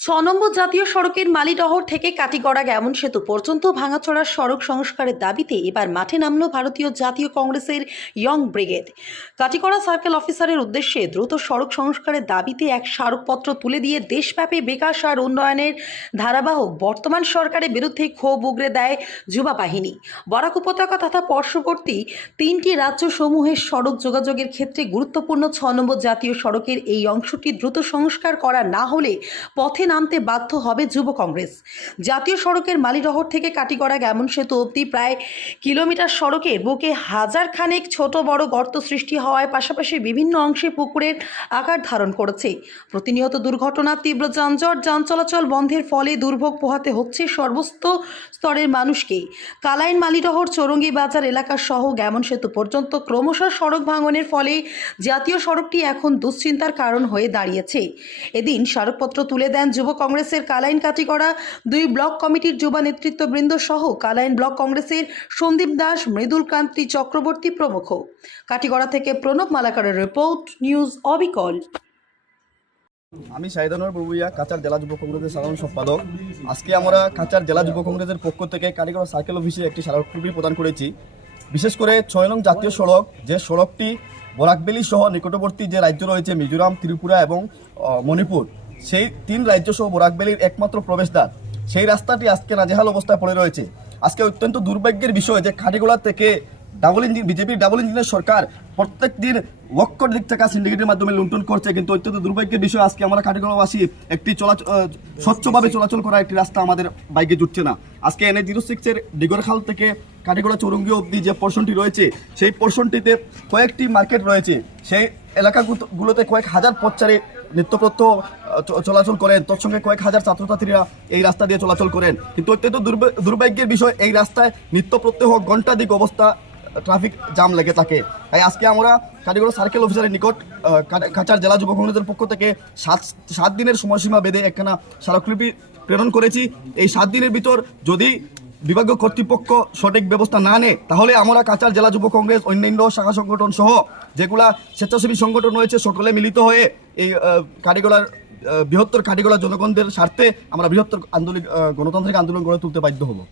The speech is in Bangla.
ছ নম্বর জাতীয় সড়কের মালিডহর থেকে কাটিগড়া গ্যামন সেতু পর্যন্ত ভাঙাচড়ার সড়ক সংস্কারের দাবিতে এবার মাঠে নামল ভারতীয় জাতীয় কংগ্রেসের ইয়ং ব্রিগেড। কাটিগড়া সার্কেল অফিসারের উদ্দেশ্যে দ্রুত সড়ক সংস্কারের দাবিতে এক স্মারকপত্র তুলে দিয়ে দেশব্যাপী বিকাশ আর উন্নয়নের ধারাবাহক বর্তমান সরকারের বিরুদ্ধে ক্ষোভ উগরে দেয় যুবা বাহিনী। বরাক উপত্যকা তথা পার্শ্ববর্তী তিনটি রাজ্য সমূহের সড়ক যোগাযোগের ক্ষেত্রে গুরুত্বপূর্ণ ছ নম্বর জাতীয় সড়কের এই অংশটি দ্রুত সংস্কার করা না হলে পথে নামতে বাধ্য হবে যুব কংগ্রেস। জাতীয় সড়কের মালিরহর থেকে কাটিগড়া গ্যামন সেতু অবধি প্রায় কিলোমিটার সড়কের বুকে হাজার খানেক ছোট বড় গর্ত সৃষ্টি হওয়ায় পাশাপাশি বিভিন্ন অংশে পুকুরের আকার ধারণ করেছে। প্রতিনিয়ত দুর্ঘটনা, তীব্র যানজট, যান চলাচল বন্ধের ফলে দুর্ভোগ পোহাতে হচ্ছে সর্বস্ত স্তরের মানুষকে। কালাইন মালিরহর চৌরঙ্গি বাজার এলাকা সহ গ্যামন সেতু পর্যন্ত ক্রমশ সড়ক ভাঙনের ফলে জাতীয় সড়কটি এখন দুশ্চিন্তার কারণ হয়ে দাঁড়িয়েছে। এদিন স্মারকপত্র তুলে দেন যুব কংগ্রেসের কালাইন কাটিগড়া দুই ব্লক কমিটির যুব নেতৃত্ববৃন্দ সহ কালাইন ব্লক কংগ্রেসের সন্দীপ দাস, মৃদুল কান্তি চক্রবর্তী প্রমুখ। কাটিগড়া থেকে প্রণব মালাকারের রিপোর্ট, নিউজ অবিকল। আমি শাহিদানোর ববুইয়া কাচার জেলা যুব কংগ্রেসের সাধারণ সম্পাদক। আজকে আমরা কাচার জেলা যুব কংগ্রেসের পক্ষ থেকে কারিগর সার্কেল অফিসে একটি স্মারকলিপি প্রদান করেছি। বিশেষ করে ছয় নং জাতীয় সড়ক, যে সড়কটি বরাকবেলি সহ নিকটবর্তী যে রাজ্য রয়েছে মিজোরাম, ত্রিপুরা এবং মণিপুর। সেই তিন রাজ্য সহ বরাকবেলির একমাত্র প্রবেশদ্বার। সেই রাস্তাটি আজকে নাজেহাল অবস্থায় পড়ে রয়েছে। আজকে অত্যন্ত দুর্ভাগ্যের বিষয় যে খাটিগোলা থেকে ডাবল ইঞ্জিন বিজেপির ডাবল ইঞ্জিনের সরকার প্রত্যেক দিন ওয়াক্কর দিক থেকে সিন্ডিকেটের মাধ্যমে লুণ্ঠন করছে। কিন্তু অত্যন্ত দুর্ভাগ্যের বিষয়, আজকে আমরা কাটিগড়াবাসী একটি চলাচল স্বচ্ছভাবে চলাচল করা একটি রাস্তা আমাদের বাইকে জুটছে না। আজকে এনএ জিরো সিক্সের ডিগরখাল থেকে কাটিগড়া চৌরঙ্গি অবধি যে পোর্শনটি রয়েছে, সেই পোর্শনটিতে কয়েকটি মার্কেট রয়েছে। সেই এলাকাগুলোতে কয়েক হাজার পথচারী নিত্যপ্রত্য চলাচল করেন। তোর সঙ্গে কয়েক হাজার ছাত্রছাত্রীরা এই রাস্তা দিয়ে চলাচল করেন। কিন্তু অত্যন্ত দুর্ভাগ্যের বিষয় এই রাস্তায় নিত্য প্রত্যহ ঘণ্টাধিক অবস্থা ট্রাফিক জাম লেগে থাকে। তাই আজকে আমরা কারিগর সার্কেল অফিসারের নিকট আহ, কা- কাছাড় জেলা যুব কংগ্রেসের পক্ষ থেকে সাত সাত দিনের সময়সীমা বেঁধে একখানা স্মারকলিপি প্রেরণ করেছি। এই সাত দিনের ভিতর যদি বিভাগীয় কর্তৃপক্ষ সঠিক ব্যবস্থা না নেয় তাহলে আমরা কাছাড় জেলা যুব কংগ্রেস অন্যান্য শাখা সংগঠন সহ যেগুলা স্বেচ্ছাসেবী সংগঠন রয়েছে সকলে মিলিত হয়ে এই কারিগলার বৃহত্তর খাটিগোলা জনগণদের স্বার্থে আমরা বৃহত্তর আন্দোলন গণতান্ত্রিক আন্দোলন গড়ে তুলতে বাধ্য হব।